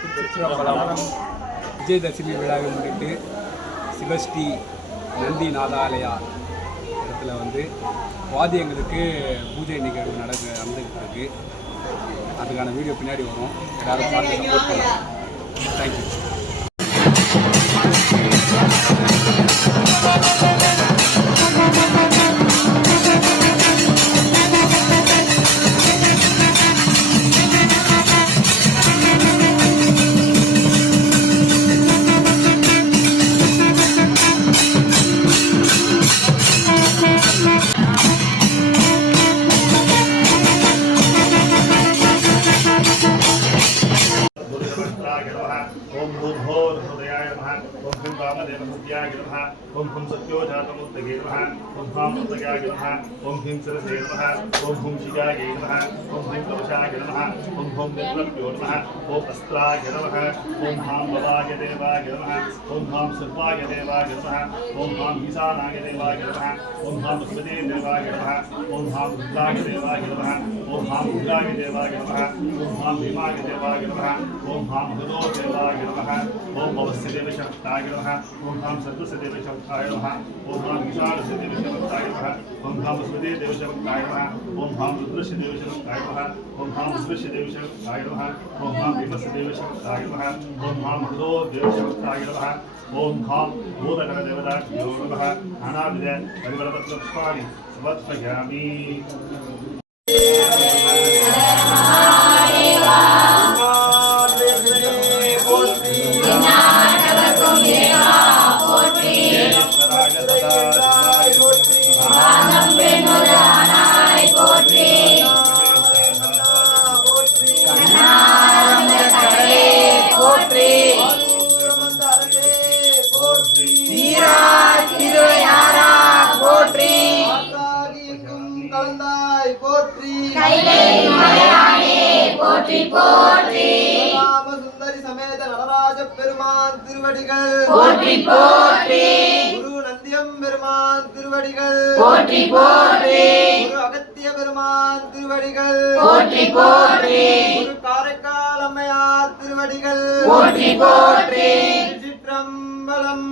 திருச்சிற்றம்பலம் விஜயதசமி விழாவை முன்னிட்டு சிவஸ்ரீ நந்தி நாதாலயா இடத்துல வந்து வாத்தியங்களுக்கு பூஜை நிகழ்வு நடந்துகிட்டு இருக்கு. அதுக்கான வீடியோ பின்னாடி வரும். எல்லாரும் பார்த்து சப்போர்ட் பண்ணலாம். தேங்க்யூ. ओम भूर्भुवः हृदयाय नमः। ओम ह्रीं वामदेवहृदयाय नमः। ओम ह्रीं सत्योजातमूर्तये नमः। ओम ह्रां मृतयाय नमः। ओम ह्रीं शिरसे नमः। ओम ह्रीं शिगाय नमः। ओम ह्रीं कवचाय नमः। ओम ह्रीं नेत्रभ्यो नमः। ओम अस्त्राय नमः। ओम ह्रां भवाय देवाय नमः। ओम ह्रां सर्वाय देवाय नमः। ओम ह्रां ईशानाय देवाय नमः। ओम ह्रां बृहस्पते देवाय नमः। ओम ह्रां रुद्राय देवाय नमः। ओम ह्रां रुद्राय देवाय नमः। ओम ह्रां भीमाय देवाय नमः। ओम ह्रां हृदो देवाय नमः। ओम भवस्य देवशक्ताय नमः। ओम ह्रां सर्वस्य देवशक्ताय नमः। ओम ह्रां ईशानस्य देवशक्ताय नमः। ओम ह्रां बृहस्पते देवशक्ताय नमः। ओम ह्रां रुद्रस्य देवशक्ताय नमः। ओम ह्रां रुद्रस्य देवशक्ताय नमः। ओम ह्रां भीमस्य देवशक्ताय नमः। ओम ह्रां हृदो देवशक्ताय नमः। ओम ह्रां भूतगणदेवताभ्यो नमः। नानाविध परिमलपत्रपुष्पाणि समर्पयामि। சுந்தரி சமேத நடராஜ பெருமான் திருவடிகள் போற்றி போற்றி. குரு நந்தியம் பெருமான் திருவடிகள் போற்றி போற்றி. குரு அகத்திய பெருமான் திருவடிகள் போற்றி போற்றி. குரு காரைக்கால் அம்மையார் திருவடிகள் போற்றி போற்றி. திருச்சிற்றம்பலம்.